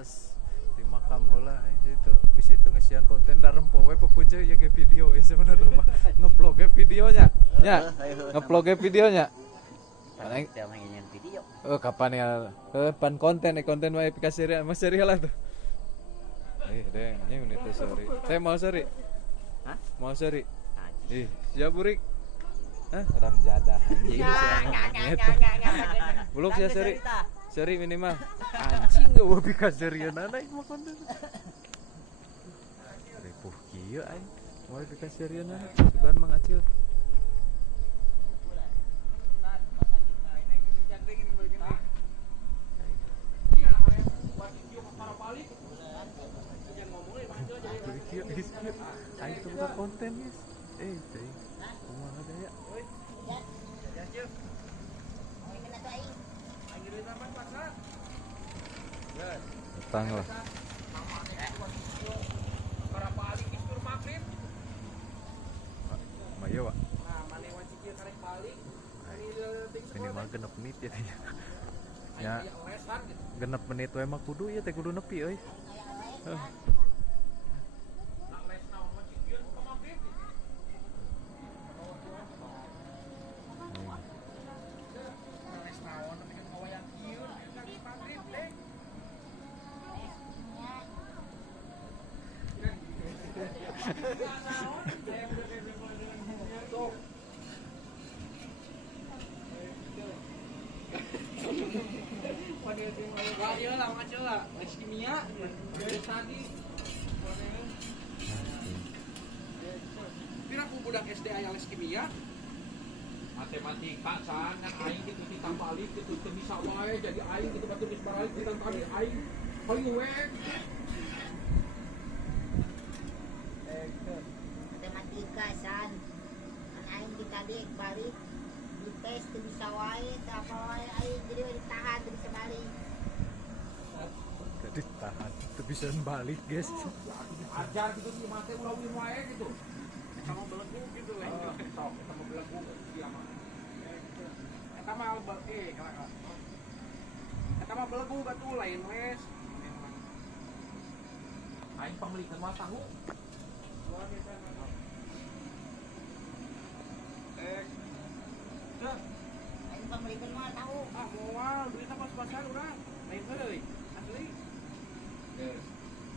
atas di makam heula aja itu bisa itu ngesian konten darem poe pepuja yang video sebenarnya mah ngeplog videonya nya ngeplog videonya Karena kita mainin video. kapan ya pan konten mah aplikasi serial mas serial lah tuh deng ini itu sorry saya mau sorry Hah? mau sorry Anjing. siap burik ramjada anjing belum ya sorry minimal anjing gak mau bikin serian anak mau konten ripuh kieu aing mau bikin serian anak sugan mang acil aing tuh bukan konten guys teh kumaha daya datang lah Mayo Pak minimal genep menit ya teh ya genep menit we mah kudu ya teh kudu nepi euy Pira ku budak SD aya les kimia? Matematika sangat aing gitu ditambah balik gitu teu bisa wae jadi aing gitu batu geus balik ditambah balik aing hayu we. Matematika san. An aing dikali balik di tes teu bisa wae teu apa wae aing jadi ditahan teu bisa balik. jadi tahan teu bisa balik guys Ajar gitu di mate ulawin wae gitu. Sama belegu gitu we. Sok sama belegu dia mah. Eta mah eta mah belegu batu lain wes. Aing pamilikeun mah tahu. Aing pamilikeun mah tahu. Ah moal duitna pas-pasan urang. Lain heuleuy. Asli.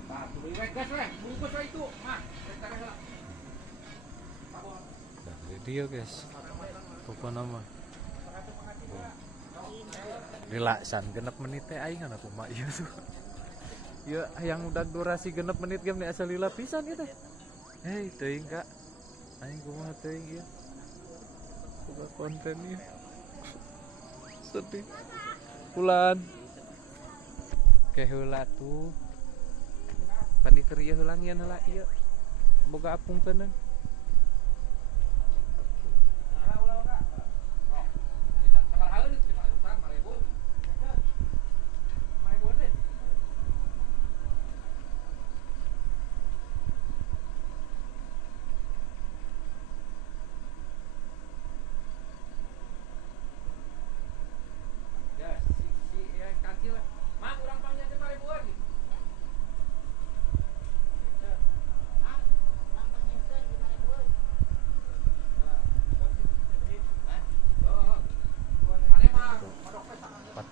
Tah, beli gas we. Bungkus we itu. Mah, kita heula. nah video guys pokoknya mah relaksan genep menit teh aing kana kumaha ieu tuh ya yang udah durasi genep menit game nih asal lila pisan ieu teh teuing Kak aing kumaha teuing ieu buka konten ieu sedih bulan ke heula tuh pan dikeur ieu heula ngian heula ieu boga apungkeun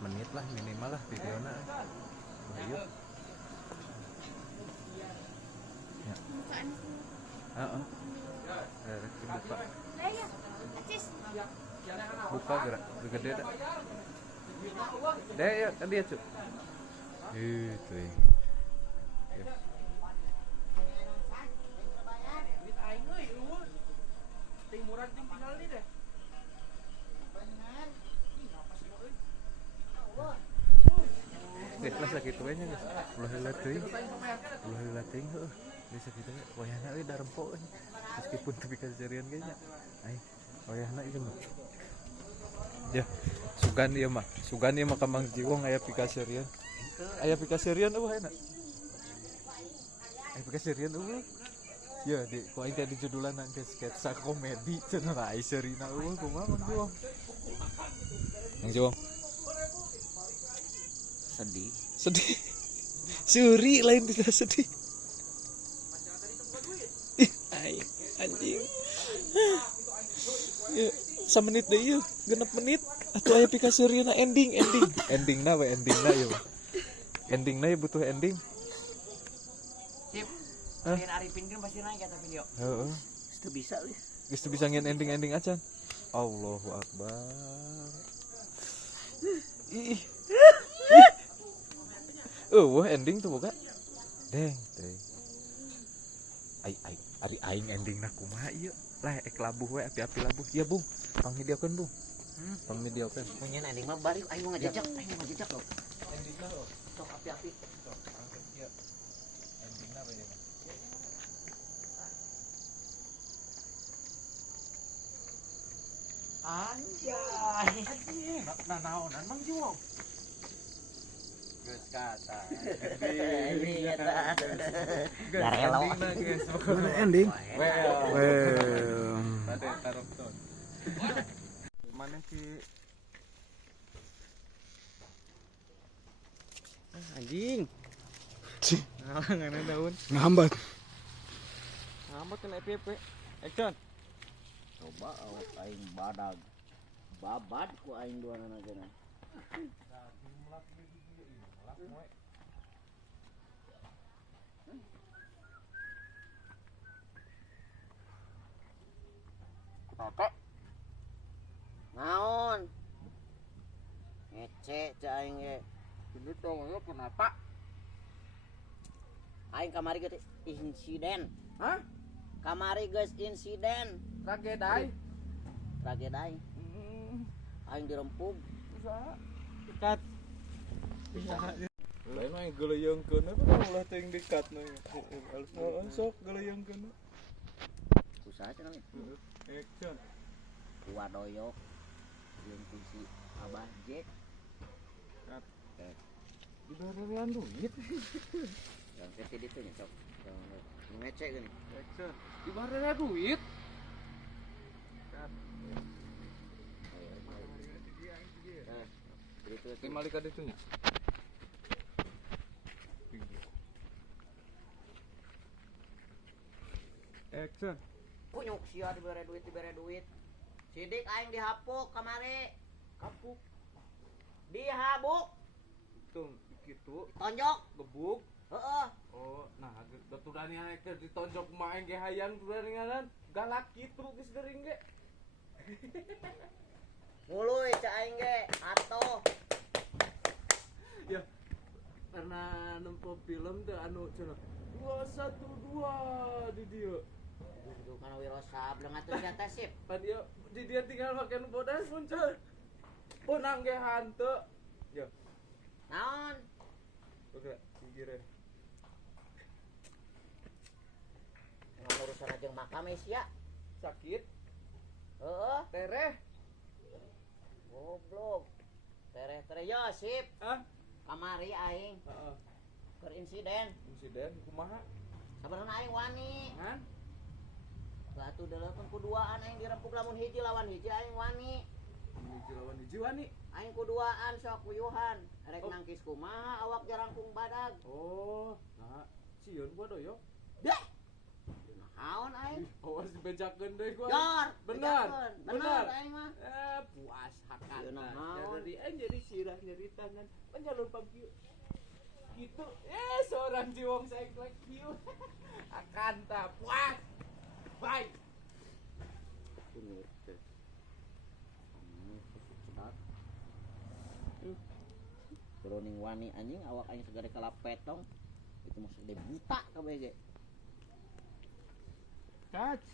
menit lah minimal lah videonya ayo ya buka gerak gede dah deh ya kan dia cuk itu ya kelas lagi tuh nya guys ulah latih bisa gitu wayahna we darempo meskipun tapi kasarian kayaknya ai wayahna ieu mah ya sugan ieu mah kamang jiwong aya pikasarian eueuh enak aya pikasarian eueuh ya di ku aing teh di judulan ke sketsa komedi cenah ai serina eueuh kumaha mang jiwong sedih Suri lain tidak sedih. Ih, anjing. Ya, samenit deh yuk, genep menit. Atuh aya pika Surina ending. Endingna we endingna yuk. Endingna ya butuh ending. Sip. Hah? Kalian Arifin kan pasti naik kata video. Heeh. Itu bisa wih. Geus teu bisa ngeun ending acan. Allahu Akbar. Ih. Wah ending tuh boga. Deng, teh. Ari aing endingna kumaha ieu? Lah ek labuh we api-api labuh. Ya, Bung. Pangmidiokeun, Bung. Pangmidiokeun. Punya ending mah bari ayo ngajejak, loh. Endingna loh. Sok api-api. Ya. Endingna we. Anjay. Nah naonan Mang Juwong. Geus kata. Ini kata. Geus endingna geus. Ending. Well. Tade tarepton. Mana ki Anjing. ngana daun. Ngambat. Amat kena FP. Action. Coba awak aing badag. Babad ku aing dua nana. Naon? Ngece cai aing ge. Ini tong lo kenapa? Aing kamari geus insiden. Hah? Kamari geus insiden. Tragedai. Tragedai. Aing dirempug. Usaha. Dekat. Lain mah geleungkeun apa ulah teh dekat mah. Sok geleungkeun. Usaha cenah nih. Action. Wadoyok. Jeung kusi Abah Jack. Dibarean duit. Yang keti ditu nya sok. Yang ngece geuning. Action. Ibaratnya duit. Lima lika ditunya. Action. Kunyuk sia dibere duit. Sidik aing dihapuk kamari. Kapuk. Dihabuk, Tuh gitu. tonjok. Gebuk. Heeh. Oh, nah betulan yang ekor ditonjok main ge hayang tudaringanan. Galak kitu geus geuring ge. Nguluy ca aing ge atoh. Ya. Karena nempo film teh anu cenah 212 di dieu. Dudu kana wirosa blengatur jata sip. Pan ieu di dia tinggal make nu bodas muncul. Ponang ge hanteu. Ya, Naon? oke, pikirin. Ngan urusan jeung makam sia. Sakit, Heeh. tereh. Goblok. Tereh yo sip. Hah? Kamari aing Heeh. keur insiden. Insiden kumaha? Sabarna aing wani. Kan? Batu deuleupkeun kuduaan aing dirempuk lamun hiji lawan hiji aing wani. Hiji lawan hiji wani. Aing kuduaan sok puyuhan. Rek Oh. nangkis kumaha awak jarangkung badag. Oh, nah, sieun gua doyok. Dah. Naon aing? Awas dibejakeun deui gua. Jor. Benar. bejakeun. Benar. Bener aing mah. Puas hakan. Ieu naon? Jadi jadi sirah nyeritanan penjalur pagi. Gitu. Seorang jiwong sengklek view. Akan tak puas. Baik. Bener teh. Cedak. Broning wani anjing awak aing segede kalapetong. Itu mah segede buta kabeh ge. Catch.